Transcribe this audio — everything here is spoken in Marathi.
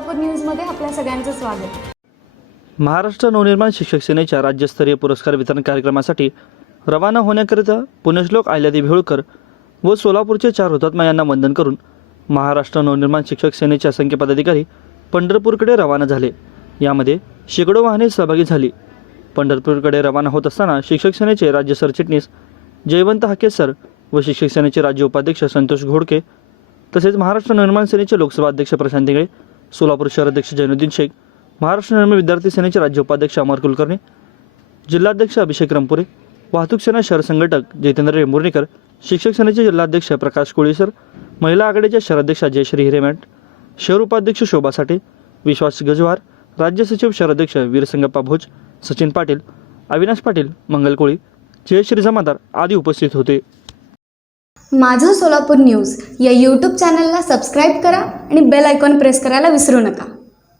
सोलापूर न्यूजमध्ये आपल्या सगळ्यांचं स्वागत। महाराष्ट्र नवनिर्माण शिक्षक सेनेच्या राज्यस्तरीय पुरस्कार वितरण कार्यक्रमासाठी रवाना होण्याकरिता पुण्यश्लोक अहिल्यादेवी होळकर व सोलापूरचे 4 हुतात्मा यांना वंदन करून महाराष्ट्र नवनिर्माण शिक्षक सेनेचे असंख्य पदाधिकारी पंढरपूरकडे रवाना झाले। यामध्ये शेकडो वाहने सहभागी झाली। पंढरपूरकडे रवाना होत असताना शिक्षक सेनेचे राज्य सरचिटणीस जयवंत हाके सर व शिक्षक सेनेचे राज्य उपाध्यक्ष संतोष घोडके तसेच महाराष्ट्र नवनिर्माण सेनेचे लोकसभा अध्यक्ष प्रशांत दिंगळे, सोलापूर शहर अध्यक्ष जैनुद्दीन शेख, महाराष्ट्र नवनिर्माण विद्यार्थी सेनेचे राज्य उपाध्यक्ष अमर कुलकर्णी, जिल्हाध्यक्ष अभिषेक रंपुरे, वाहतूक सेना शहर संघटक जितेंद्र रेंबुर्णीकर, शिक्षक सेनेचे जिल्हाध्यक्ष प्रकाश कोळीसर, महिला आघाडीच्या शहराध्यक्षा जयश्री हिरेमठ, शहर उपाध्यक्ष शोभा साठे, विश्वास गजवार, राज्य सचिव शहराध्यक्ष वीरसंगप्पा भोज, सचिन पाटील, अविनाश पाटील, मंगल कोळी, जयश्री जमादार आदी उपस्थित होते। माझं सोलापूर न्यूज या यूट्यूब चॅनलला सबस्क्राईब करा आणि बेल आयकॉन प्रेस करायला विसरू नका।